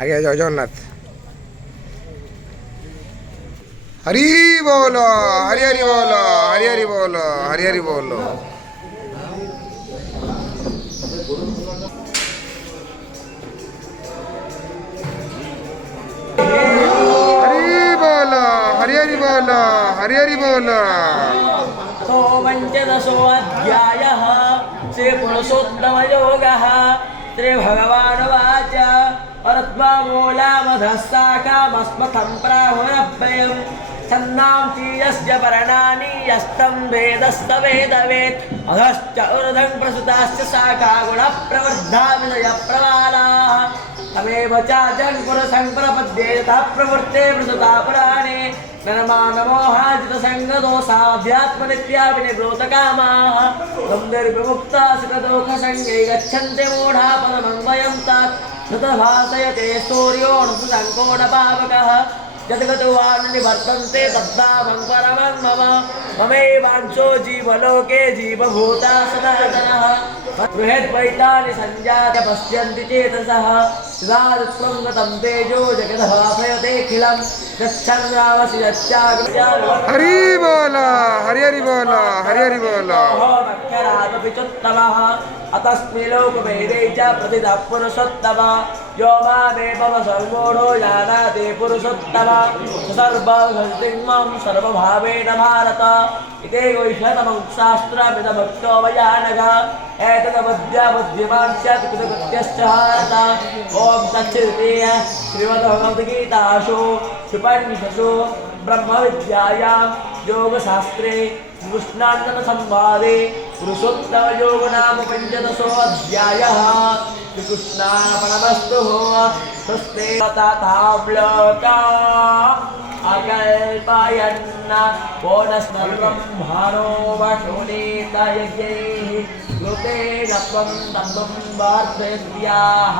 आगे जाओ जगन्नाथ हरि बोलो हरि हरि बोलो हरि हरि बोलो हरि हरि बोलो हरि बोलो हरि हरि बोलो हरि हरि बोलो पंचदशोऽध्यायः श्रीपुरुषोत्तमयोगः श्रीभगवानुवाच अर्त्वमूलामधः शाखामस्मथं प्राहुरभ्ययम् छन्दां चीयस्य पर्णानि यस्तं वेदस्त वेदवेत् अधश्च ऊर्ध्वं प्रसुताश्च शाखा गुणप्रवृद्धा विषयप्रवालाः तमेव चाजं पुरुषं प्रपद्ये यतः प्रवृत्ते प्रसुता पुराणे नरमानमोहाजितसङ्गदोषाध्यात्मनित्याभिनिवृतकामाः गम्भीर्विमुक्ता सुखदुःखसङ्गे गच्छन्ति मूढा पदमन्वयं तत् श्रुतभासयते सूर्योऽणुसङ्कोणपावकः यद्गतवान् निवर्तन्ते तद्धामं परमं मम ममैवांशो जीवलोके जीवभूता सनातनः बृहद्वैतानि सञ्जात पश्यन्ति चेतसः यदात्वं गतं तेजो जगद्भासयतेऽखिलं गच्छन्नावसि हरि बोलो हरि हरि बोलो हरि हरि बोलो अक्षरादपि चोत्तमः अतस्मिल्लोकवेदे च प्रतितः पुरुषोत्तमः यो मामेव सर्वोढो जानाति पुरुषोत्तमः सर्वभक्तिं सर्वभावेन भारत इति वैष्णवं शास्त्रमिदभक्तो वयानघः एतदवद्या बुद्धिमान् स्यात् कृतकृत्यश्च भारत ॐ तच्छ्री श्रीमद्भगवद्गीतासु उपनिषत्सु ब्रह्मविद्यायां योगशास्त्रे कृष्णार्जुनसंवादे पुरुषोत्तमयोग नाम पंचदशोऽध्यायः श्रीकृष्णार्पणमस्तु स्वस्ति तथाव्लोका अकल्पयन् पूर्णस्मर्ब्रह्मणो वशोनेतयज्ञैः कृतेन त्वं तन्वं वार्धयस्याः